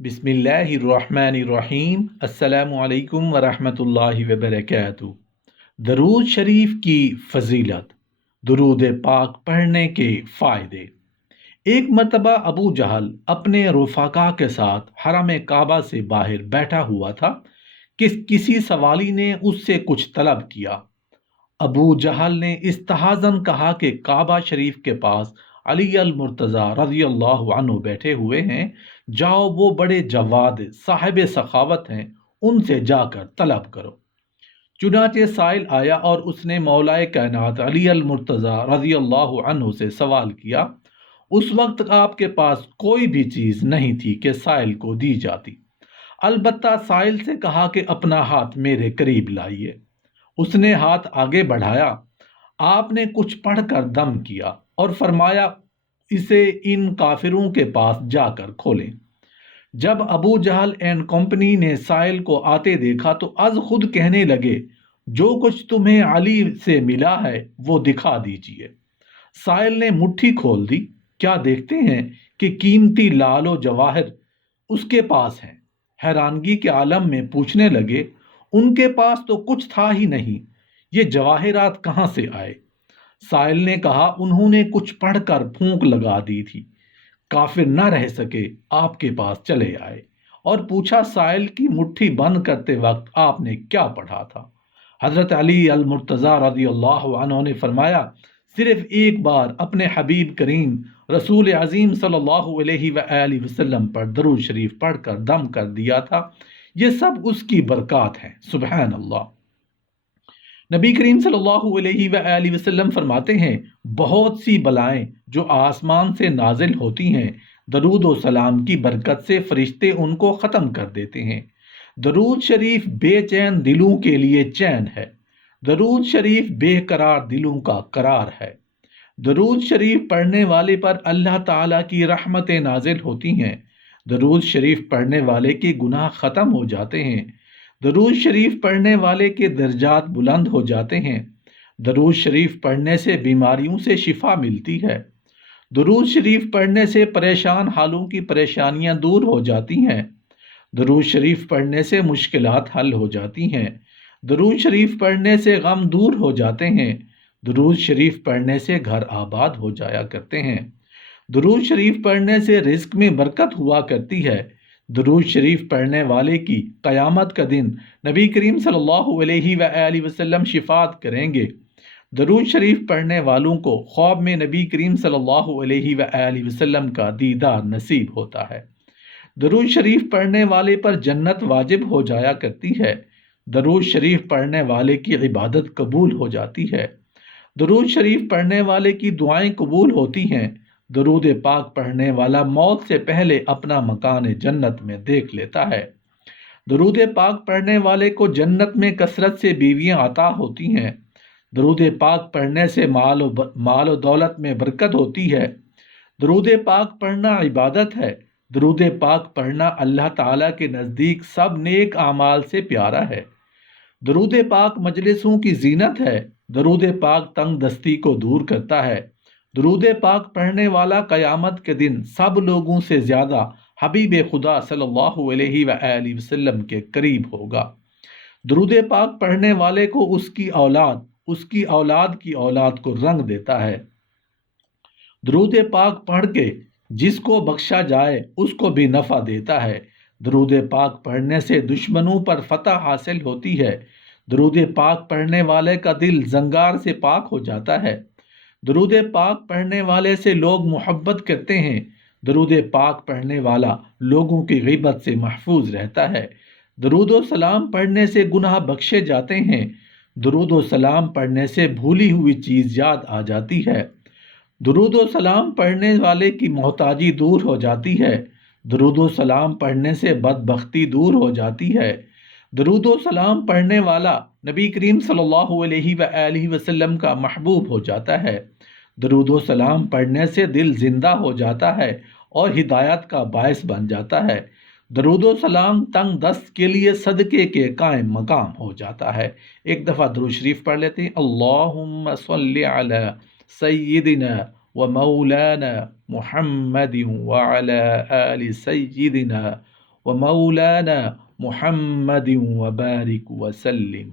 بسم اللہ الرحمن الرحیم۔ السلام علیکم ورحمۃ اللہ وبرکاتہ۔ درود شریف کی فضیلت، درود پاک پڑھنے کے فائدے۔ ایک مرتبہ ابو جہل اپنے رفقا کے ساتھ حرم کعبہ سے باہر بیٹھا ہوا تھا کہ کسی سوالی نے اس سے کچھ طلب کیا۔ ابو جہل نے استحاضن کہا کہ کعبہ شریف کے پاس علی المرتضیٰ رضی اللہ عنہ بیٹھے ہوئے ہیں، جاؤ، وہ بڑے جواد صاحب سخاوت ہیں، ان سے جا کر طلب کرو۔ چنانچہ سائل آیا اور اس نے مولا کائنات علی المرتضیٰ رضی اللہ عنہ سے سوال کیا۔ اس وقت آپ کے پاس کوئی بھی چیز نہیں تھی کہ سائل کو دی جاتی، البتہ سائل سے کہا کہ اپنا ہاتھ میرے قریب لائیے۔ اس نے ہاتھ آگے بڑھایا، آپ نے کچھ پڑھ کر دم کیا اور فرمایا، اسے ان کافروں کے پاس جا کر کھولیں۔ جب ابو جہل اینڈ کمپنی نے سائل کو آتے دیکھا تو از خود کہنے لگے، جو کچھ تمہیں علی سے ملا ہے وہ دکھا دیجئے۔ سائل نے مٹھی کھول دی، کیا دیکھتے ہیں کہ قیمتی لال و جواہر اس کے پاس ہیں۔ حیرانگی کے عالم میں پوچھنے لگے، ان کے پاس تو کچھ تھا ہی نہیں، یہ جواہرات کہاں سے آئے؟ سائل نے کہا، انہوں نے کچھ پڑھ کر پھونک لگا دی تھی، کافر نہ رہ سکے، آپ کے پاس چلے آئے۔ اور پوچھا، سائل کی مٹھی بند کرتے وقت آپ نے کیا پڑھا تھا؟ حضرت علی المرتضیٰ رضی اللہ عنہ نے فرمایا، صرف ایک بار اپنے حبیب کریم رسول عظیم صلی اللہ علیہ وآلہ وسلم پر درود شریف پڑھ کر دم کر دیا تھا۔ یہ سب اس کی برکات ہیں، سبحان اللہ۔ نبی کریم صلی اللہ علیہ وآلہ وسلم فرماتے ہیں، بہت سی بلائیں جو آسمان سے نازل ہوتی ہیں، درود و سلام کی برکت سے فرشتے ان کو ختم کر دیتے ہیں۔ درود شریف بے چین دلوں کے لیے چین ہے، درود شریف بے قرار دلوں کا قرار ہے۔ درود شریف پڑھنے والے پر اللہ تعالیٰ کی رحمتیں نازل ہوتی ہیں، درود شریف پڑھنے والے کے گناہ ختم ہو جاتے ہیں، درود شریف پڑھنے والے کے درجات بلند ہو جاتے ہیں، درود شریف پڑھنے سے بیماریوں سے شفا ملتی ہے، درود شریف پڑھنے سے پریشان حالوں کی پریشانیاں دور ہو جاتی ہیں، درود شریف پڑھنے سے مشکلات حل ہو جاتی ہیں، درود شریف پڑھنے سے غم دور ہو جاتے ہیں، درود شریف پڑھنے سے گھر آباد ہو جایا کرتے ہیں، درود شریف پڑھنے سے رزق میں برکت ہوا کرتی ہے۔ درود شریف پڑھنے والے کی قیامت کا دن نبی کریم صلی اللہ علیہ وآلہ وسلم شفاعت کریں گے۔ درود شریف پڑھنے والوں کو خواب میں نبی کریم صلی اللہ علیہ وآلہ وسلم کا دیدار نصیب ہوتا ہے۔ درود شریف پڑھنے والے پر جنت واجب ہو جایا کرتی ہے، درود شریف پڑھنے والے کی عبادت قبول ہو جاتی ہے، درود شریف پڑھنے والے کی دعائیں قبول ہوتی ہیں، درود پاک پڑھنے والا موت سے پہلے اپنا مکان جنت میں دیکھ لیتا ہے، درود پاک پڑھنے والے کو جنت میں کثرت سے بیویاں عطا ہوتی ہیں، درود پاک پڑھنے سے مال و دولت میں برکت ہوتی ہے، درود پاک پڑھنا عبادت ہے، درود پاک پڑھنا اللہ تعالیٰ کے نزدیک سب نیک اعمال سے پیارا ہے، درود پاک مجلسوں کی زینت ہے، درود پاک تنگ دستی کو دور کرتا ہے، درود پاک پڑھنے والا قیامت کے دن سب لوگوں سے زیادہ حبیب خدا صلی اللہ علیہ وآلہ وسلم کے قریب ہوگا۔ درود پاک پڑھنے والے کو اس کی اولاد کی اولاد کو رنگ دیتا ہے۔ درود پاک پڑھ کے جس کو بخشا جائے اس کو بھی نفع دیتا ہے۔ درود پاک پڑھنے سے دشمنوں پر فتح حاصل ہوتی ہے۔ درود پاک پڑھنے والے کا دل زنگار سے پاک ہو جاتا ہے۔ درود پاک پڑھنے والے سے لوگ محبت کرتے ہیں۔ درود پاک پڑھنے والا لوگوں کی غیبت سے محفوظ رہتا ہے۔ درود و سلام پڑھنے سے گناہ بخشے جاتے ہیں۔ درود و سلام پڑھنے سے بھولی ہوئی چیز یاد آ جاتی ہے۔ درود و سلام پڑھنے والے کی محتاجی دور ہو جاتی ہے۔ درود و سلام پڑھنے سے بدبختی دور ہو جاتی ہے۔ درود و سلام پڑھنے والا نبی کریم صلی اللہ علیہ وآلہ وسلم کا محبوب ہو جاتا ہے۔ درود و سلام پڑھنے سے دل زندہ ہو جاتا ہے اور ہدایت کا باعث بن جاتا ہے۔ درود و سلام تنگ دست کے لیے صدقے کے قائم مقام ہو جاتا ہے۔ ایک دفعہ درود شریف پڑھ لیتے ہیں، اللہم صلی علی سیدنا و مولانا محمد وعلی آل سیدنا ومولانا محمد وبارك وسلم